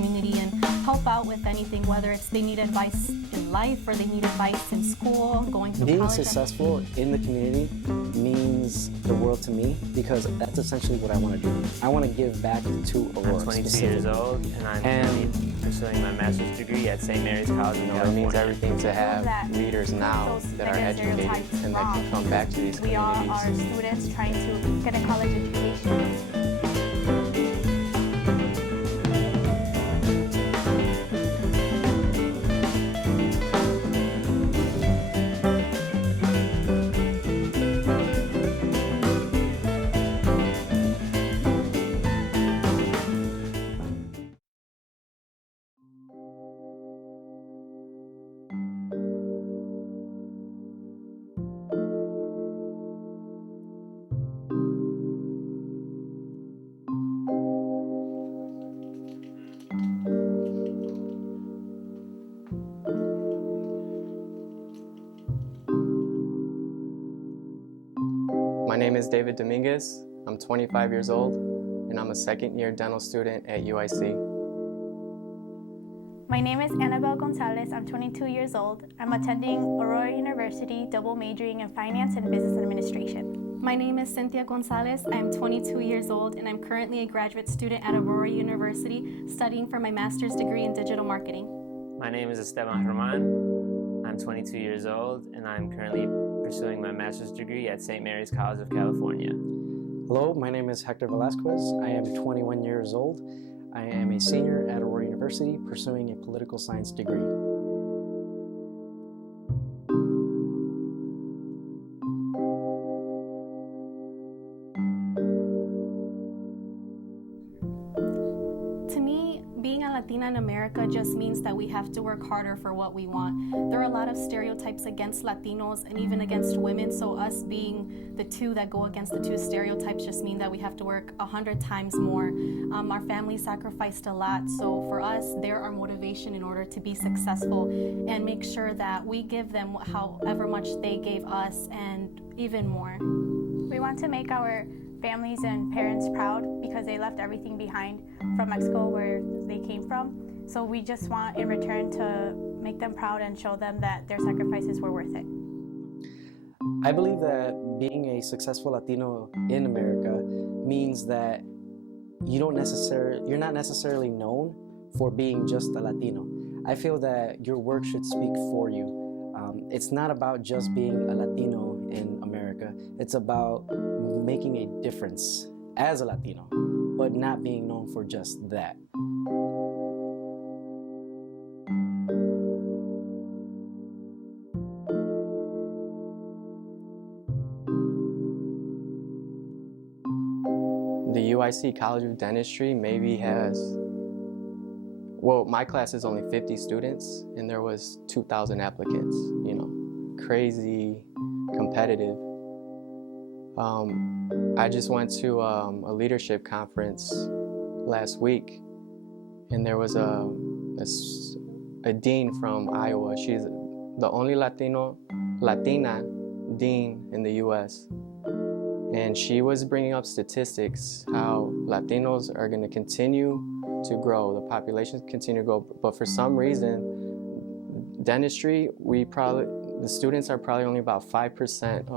community and help out with anything, whether it's they need advice in life or they need advice in school, going through Being college. successful in the community means the world to me because that's essentially what I want to do. I want to give back to Aurora. I'm 22 years old and I'm pursuing my master's degree at St. Mary's College in California. It means everything to have leaders now that are educated and that can come back to these communities. We all are students trying to get a college education. My name is David Dominguez. I'm 25 years old, and I'm a second-year dental student at UIC. My name is Annabelle Gonzalez. I'm 22 years old. I'm attending Aurora University, double majoring in finance and business administration. My name is Cynthia Gonzalez. I'm 22 years old and I'm currently a graduate student at Aurora University studying for my master's degree in digital marketing. My name is Esteban Herman. I'm 22 years old and I'm currently pursuing my master's degree at St. Mary's College of California. Hello, my name is Hector Velasquez. I am 21 years old. I am a senior at Aurora University pursuing a political science degree. To me, being a Latina in America just means that we have to work harder for what we want. There are a lot of stereotypes against Latinos and even against women, so us being the two that go against the two stereotypes just mean that we have to work 100 times more. Our family sacrificed a lot, so for us, they're our motivation in order to be successful and make sure that we give them however much they gave us and even more. We want to make our families and parents proud because they left everything behind from Mexico where they came from. So we just want in return to make them proud and show them that their sacrifices were worth it. I believe that being a successful Latino in America means that you're not necessarily known for being just a Latino. I feel that your work should speak for you. It's not about just being a Latino in America. It's about making a difference as a Latino, but not being known for just that. The UIC College of Dentistry maybe has, well, my class is only 50 students and there was 2,000 applicants, you know, crazy competitive. I just went to a leadership conference last week and there was a dean from Iowa. She's the only Latina dean in the US. And she was bringing up statistics, how Latinos are going to continue to grow, the populations continue to grow, but for some reason, dentistry, the students are probably only about 5%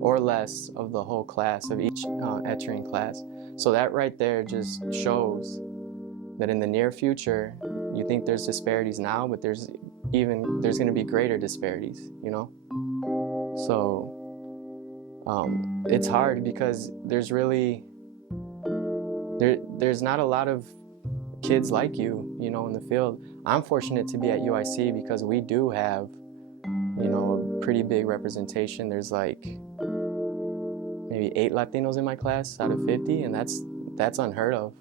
or less of the whole class, of each entering class. So that right there just shows that in the near future, you think there's disparities now, but there's going to be greater disparities, you know? So it's hard because there's not a lot of kids like you know, in the field. I'm fortunate to be at UIC because we do have, you know, a pretty big representation. There's like maybe 8 Latinos in my class out of 50, and that's unheard of.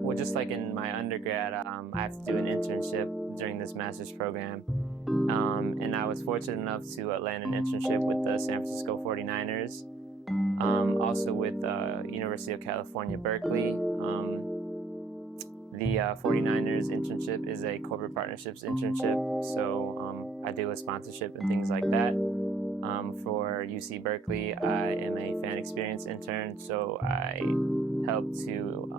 Well, just like in my undergrad, I have to do an internship during this master's program. And I was fortunate enough to land an internship with the San Francisco 49ers, also with University of California, Berkeley. The 49ers internship is a corporate partnerships internship, so I deal with sponsorship and things like that. For UC Berkeley, I am a fan experience intern, so I help to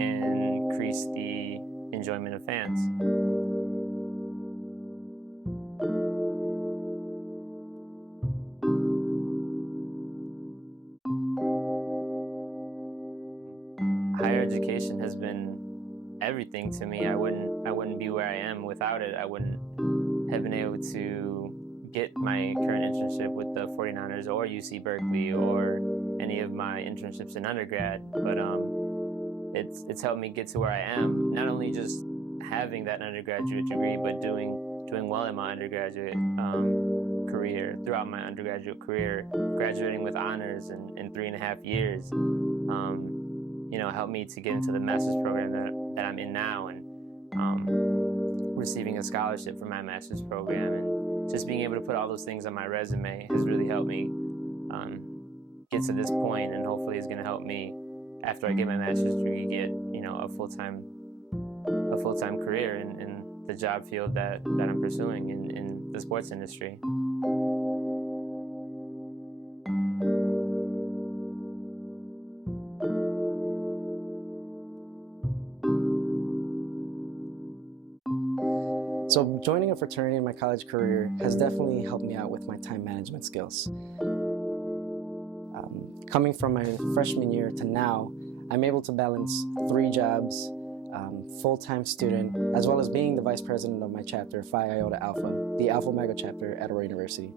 increase the enjoyment of fans. Higher education has been everything to me. I wouldn't be where I am without it. I wouldn't have been able to get my current internship with the 49ers or UC Berkeley or any of my internships in undergrad. But it's helped me get to where I am. Not only just having that undergraduate degree, but doing well in my undergraduate career. Throughout my undergraduate career, graduating with honors in 3.5 years. Helped me to get into the master's program that I'm in now, and receiving a scholarship for my master's program, and just being able to put all those things on my resume has really helped me get to this point, and hopefully is going to help me after I get my master's degree get a full-time career in the job field that I'm pursuing in the sports industry. So joining a fraternity in my college career has definitely helped me out with my time management skills. Coming from my freshman year to now, I'm able to balance 3 jobs, full-time student, as well as being the vice president of my chapter, Phi Iota Alpha, the Alpha Omega chapter at Aurora University.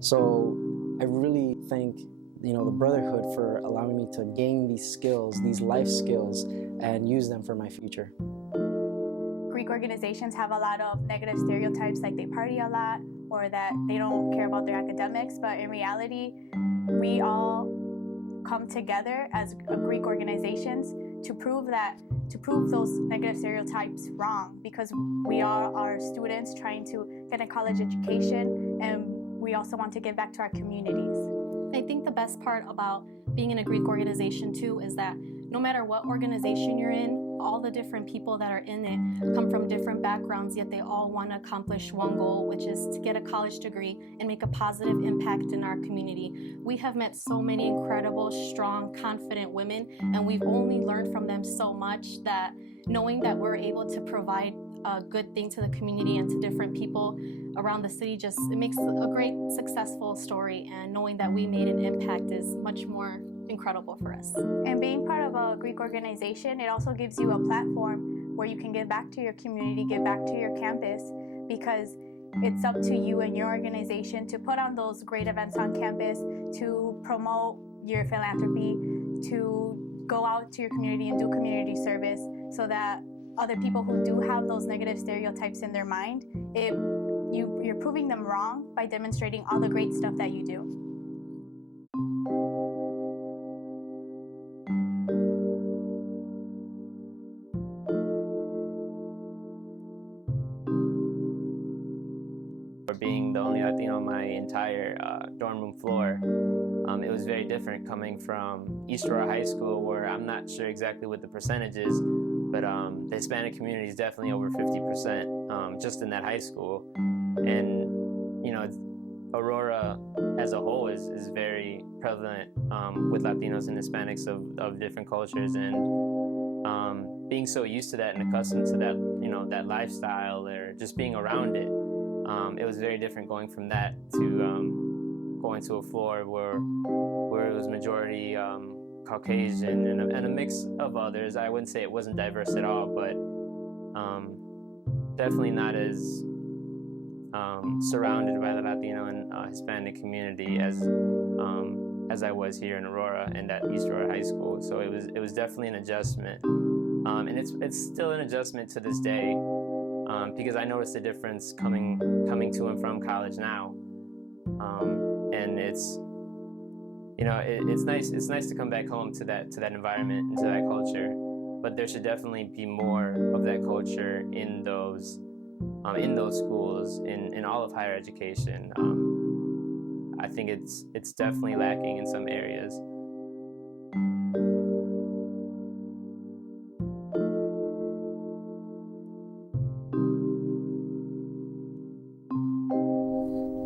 So I really thank the Brotherhood for allowing me to gain these skills, these life skills, and use them for my future. Greek organizations have a lot of negative stereotypes, like they party a lot or that they don't care about their academics, but in reality, we all come together as Greek organizations to prove those negative stereotypes wrong, because we all are students trying to get a college education, and we also want to give back to our communities. I think the best part about being in a Greek organization too is that no matter what organization you're in, all the different people that are in it come from different backgrounds, yet they all want to accomplish one goal, which is to get a college degree and make a positive impact in our community. We have met so many incredible, strong, confident women, and we've only learned from them so much that knowing that we're able to provide a good thing to the community and to different people around the city, it makes a great, successful story, and knowing that we made an impact is much more incredible for us. And being part of a Greek organization, it also gives you a platform where you can give back to your community, give back to your campus, because it's up to you and your organization to put on those great events on campus, to promote your philanthropy, to go out to your community and do community service, so that other people who do have those negative stereotypes in their mind, you're proving them wrong by demonstrating all the great stuff that you do. For being the only Latino on my entire dorm room floor, it was very different coming from East Aurora High School, where I'm not sure exactly what the percentage is, but the Hispanic community is definitely over 50% just in that high school. And Aurora as a whole is very prevalent with Latinos and Hispanics of different cultures, and being so used to that and accustomed to that, that lifestyle, or just being around it. It was very different going from that to going to a floor where it was majority Caucasian and a mix of others. I wouldn't say it wasn't diverse at all, but definitely not as surrounded by the Latino and Hispanic community as I was here in Aurora and at East Aurora High School. So it was definitely an adjustment, and it's still an adjustment to this day. Because I noticed the difference coming to and from college now, and it's nice to come back home to that environment and to that culture, but there should definitely be more of that culture in those schools, in all of higher education. I think it's definitely lacking in some areas.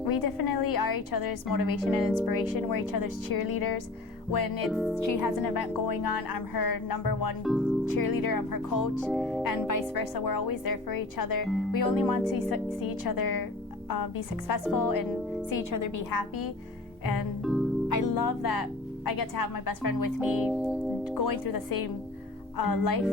We definitely are a each other's motivation and inspiration. We're each other's cheerleaders. When she has an event going on, I'm her #1 cheerleader, I'm her coach, and vice versa. We're always there for each other. We only want to see each other be successful and see each other be happy. And I love that I get to have my best friend with me going through the same life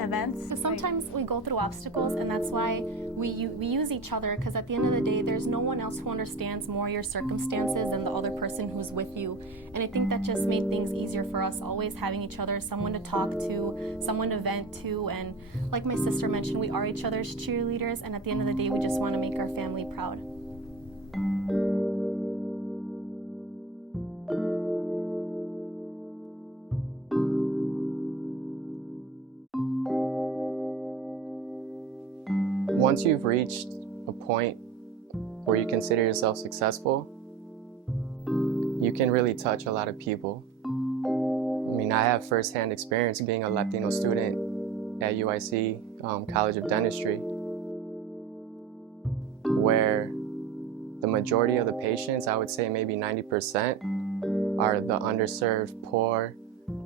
events. So sometimes we go through obstacles, and that's why we use each other, because at the end of the day, there's no one else who understands more your circumstances than the other person who's with you. And I think that just made things easier for us, always having each other, someone to talk to, someone to vent to. And like my sister mentioned, we are each other's cheerleaders, and at the end of the day, we just want to make our family proud. Once you've reached a point where you consider yourself successful, you can really touch a lot of people. I mean, I have firsthand experience being a Latino student at UIC College of Dentistry, where the majority of the patients, I would say maybe 90%, are the underserved, poor,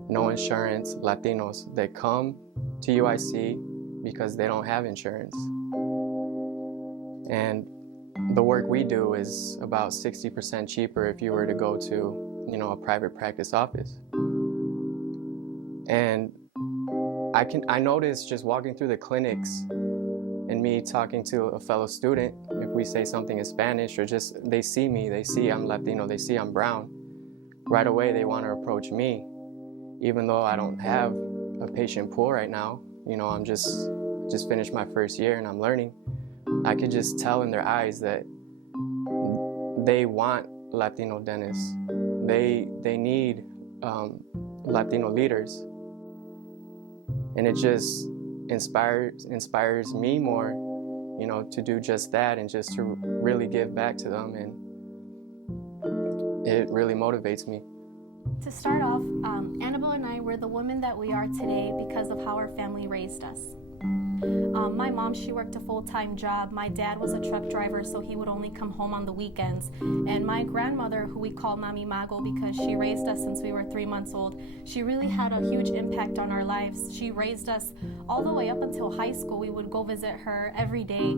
no insurance Latinos that come to UIC because they don't have insurance. And the work we do is about 60% cheaper if you were to go to, a private practice office. And I noticed just walking through the clinics and me talking to a fellow student, if we say something in Spanish, or just they see me, they see I'm Latino, they see I'm brown, right away they want to approach me, even though I don't have a patient pool right now. I'm just finished my first year and I'm learning. I could just tell in their eyes that they want Latino dentists. They need Latino leaders. And it just inspires me more, to do just that and just to really give back to them. And it really motivates me. To start off, Annabelle and I were the women that we are today because of how our family raised us. My mom, she worked a full-time job. My dad was a truck driver, so he would only come home on the weekends. And my grandmother, who we call Mami Mago because she raised us since we were 3 months old, she really had a huge impact on our lives. She raised us all the way up until high school. We would go visit her every day.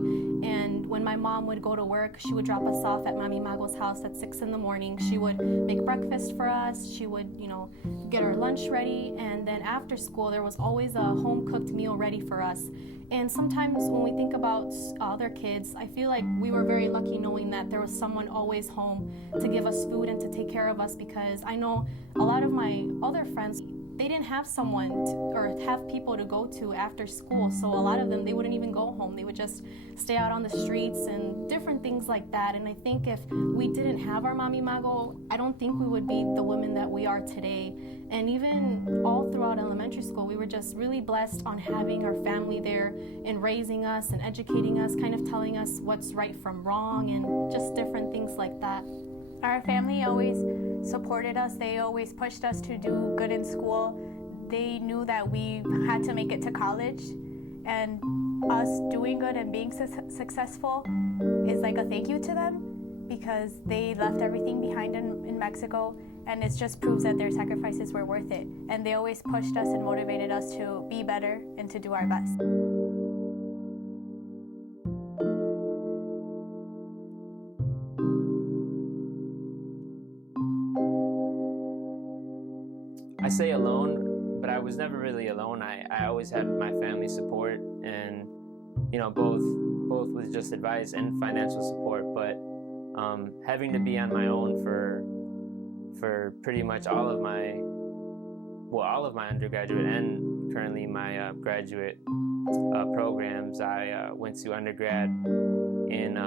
And when my mom would go to work, she would drop us off at Mami Mago's house at 6 in the morning. She would make breakfast for us. She would, get our lunch ready. And then after school, there was always a home-cooked meal ready for us. And sometimes when we think about other kids, I feel like we were very lucky knowing that there was someone always home to give us food and to take care of us, because I know a lot of my other friends, they didn't have someone or have people to go to after school. So a lot of them, they wouldn't even go home. They would just stay out on the streets and different things like that. And I think if we didn't have our Mami Mago, I don't think we would be the women that we are today. And even all throughout elementary school, we were just really blessed on having our family there and raising us and educating us, kind of telling us what's right from wrong and just different things like that. Our family always supported us. They always pushed us to do good in school. They knew that we had to make it to college, and us doing good and being successful is like a thank you to them, because they left everything behind in Mexico, and it just proves that their sacrifices were worth it. And they always pushed us and motivated us to be better and to do our best. I say alone, but I was never really alone. I always had my family support, and both with just advice and financial support. But having to be on my own for pretty much all of my undergraduate and currently my graduate programs. I went to undergrad in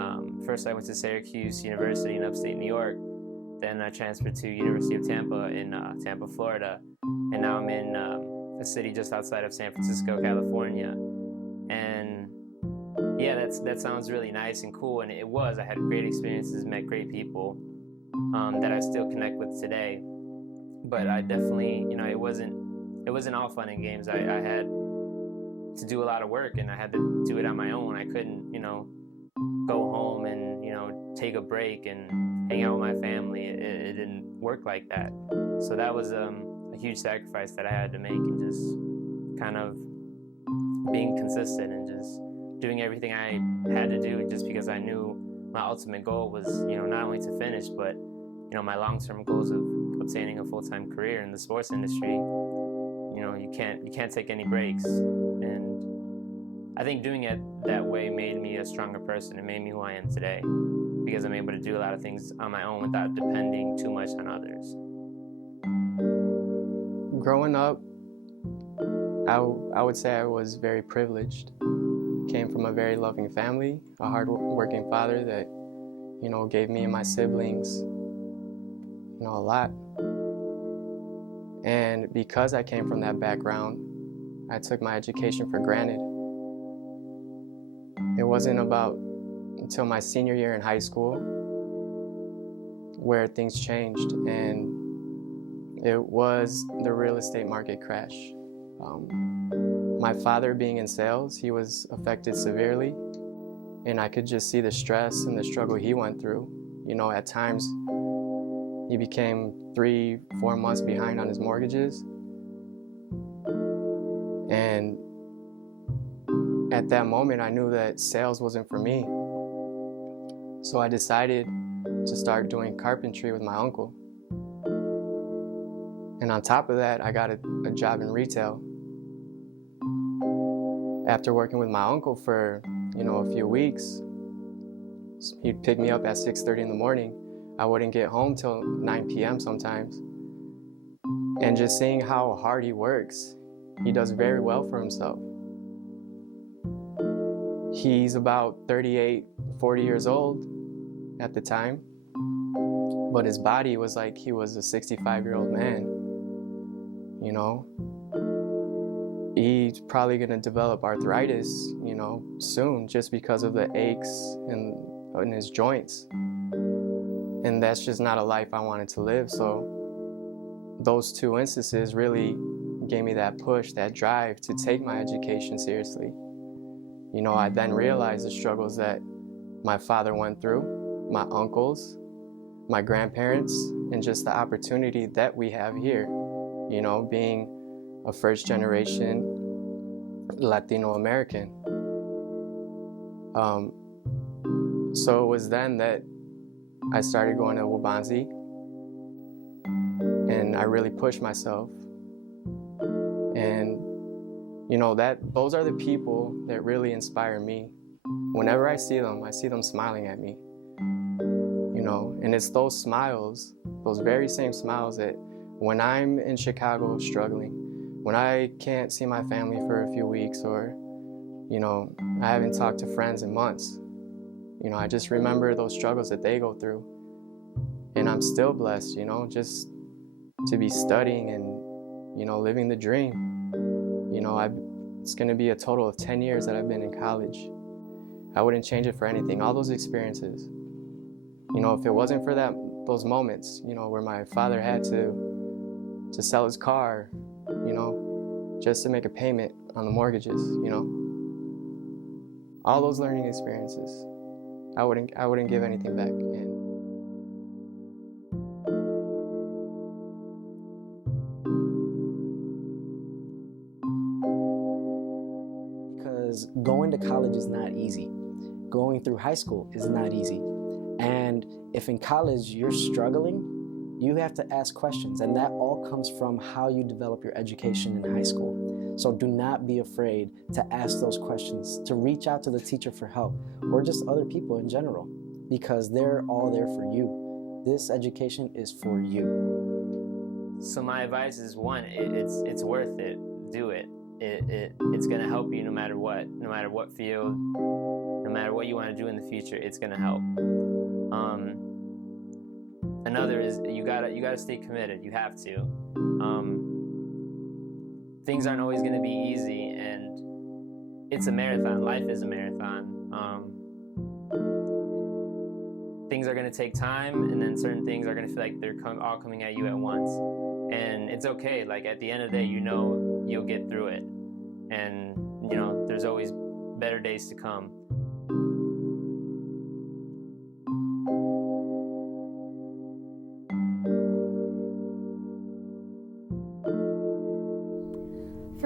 first I went to Syracuse University in upstate New York. Then I transferred to University of Tampa in Tampa, Florida, and now I'm in a city just outside of San Francisco, California. And yeah, that sounds really nice and cool, and it was. I had great experiences, met great people that I still connect with today. But I definitely, it wasn't all fun and games. I had to do a lot of work, and I had to do it on my own. I couldn't, go home and take a break and hang out with my family. It didn't work like that. So that was a huge sacrifice that I had to make, and just kind of being consistent and just doing everything I had to do, just because I knew my ultimate goal was, not only to finish, but, my long-term goals of obtaining a full-time career in the sports industry. You can't take any breaks. And I think doing it that way made me a stronger person. It made me who I am today, because I'm able to do a lot of things on my own without depending too much on others. Growing up, I would say I was very privileged. Came from a very loving family, a hard-working father that, gave me and my siblings, a lot. And because I came from that background, I took my education for granted. It wasn't about until my senior year in high school where things changed, and it was the real estate market crash. My father, being in sales, he was affected severely, and I could just see the stress and the struggle he went through. At times, he became 3-4 months behind on his mortgages. And at that moment, I knew that sales wasn't for me. So I decided to start doing carpentry with my uncle. And on top of that, I got a job in retail. After working with my uncle for, a few weeks, he'd pick me up at 6:30 in the morning. I wouldn't get home till 9 p.m. sometimes. And just seeing how hard he works, he does very well for himself. He's about 38, 40 years old at the time, but his body was like he was a 65-year-old man. He's probably gonna develop arthritis, soon, just because of the aches in his joints. And that's just not a life I wanted to live. So those two instances really gave me that push, that drive to take my education seriously. I then realized the struggles that my father went through, my uncles, my grandparents, and just the opportunity that we have here, being a first-generation Latino American. So it was then that I started going to Wabanzi, and I really pushed myself. And those are the people that really inspire me. Whenever I see them smiling at me. And it's those smiles, those very same smiles, that when I'm in Chicago struggling, when I can't see my family for a few weeks, or I haven't talked to friends in months, I just remember those struggles that they go through. And I'm still blessed, just to be studying and, living the dream. It's gonna be a total of 10 years that I've been in college. I wouldn't change it for anything. All those experiences. If it wasn't for those moments, where my father had to sell his car, just to make a payment on the mortgages, all those learning experiences, I wouldn't give anything back. Because going to college is not easy. Going through high school is not easy. And if in college you're struggling, you have to ask questions, and that all comes from how you develop your education in high school. So do not be afraid to ask those questions, to reach out to the teacher for help, or just other people in general, because they're all there for you. This education is for you. So my advice is, one, it's worth it. Do it. It's gonna help you no matter what field, no matter what you want to do in the future. It's gonna help. Another is you gotta stay committed. You have to. Things aren't always gonna be easy, and it's a marathon. Life is a marathon. Things are gonna take time, and then certain things are gonna feel like they're all coming at you at once. And it's okay. Like, at the end of the day, you'll get through it, and there's always better days to come.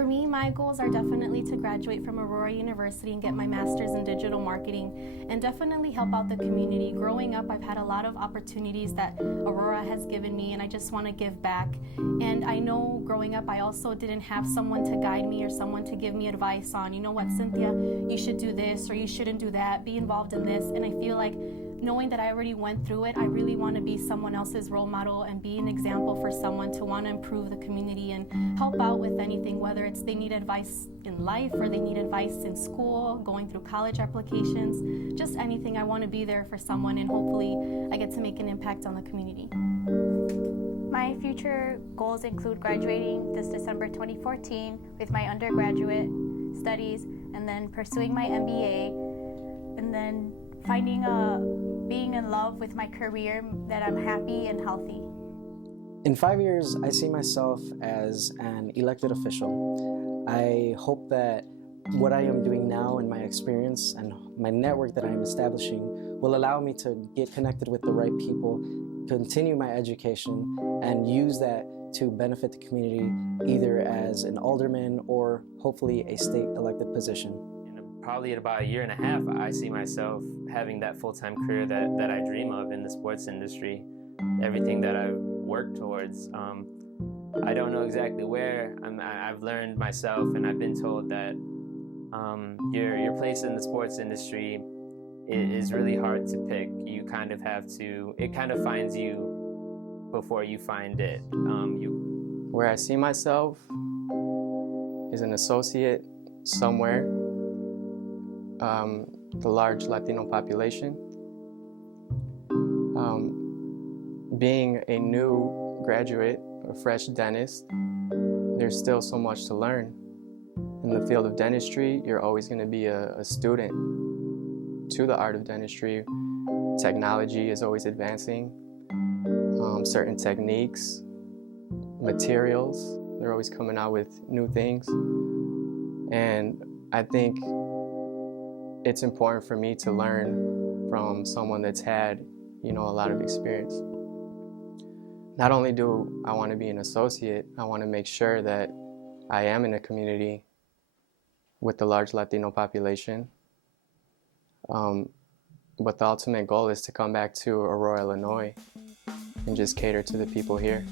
me, my goals are definitely to graduate from Aurora University and get my master's in digital marketing and definitely help out the community. Growing up, I've had a lot of opportunities that Aurora has given me, and I just want to give back. And I know growing up, I also didn't have someone to guide me or someone to give me advice on, you know what, Cynthia, you should do this or you shouldn't do that, be involved in this. And I feel like knowing that I already went through it, I really want to be someone else's role model and be an example for someone to want to improve the community and help out with anything, whether it's they need advice in life or they need advice in school, going through college applications, just anything. I want to be there for someone, and hopefully I get to make an impact on the community. My future goals include graduating this December 2014 with my undergraduate studies, and then pursuing my MBA, and then being in love with my career, that I'm happy and healthy. In 5 years, I see myself as an elected official. I hope that what I am doing now and my experience and my network that I am establishing will allow me to get connected with the right people, continue my education, and use that to benefit the community either as an alderman or hopefully a state elected position. Probably in about a year and a half, I see myself having that full-time career that I dream of in the sports industry. Everything that I work towards. I don't know exactly where. I've learned myself, and I've been told that your place in the sports industry is really hard to pick. You kind of have to. It kind of finds you before you find it. Where I see myself is an associate somewhere. The large Latino population. Being a new graduate, a fresh dentist, there's still so much to learn. In the field of dentistry, you're always going to be a student to the art of dentistry. Technology is always advancing. Certain techniques, materials, they're always coming out with new things. And I think it's important for me to learn from someone that's had, a lot of experience. Not only do I want to be an associate, I want to make sure that I am in a community with the large Latino population. But the ultimate goal is to come back to Aurora, Illinois, and just cater to the people here.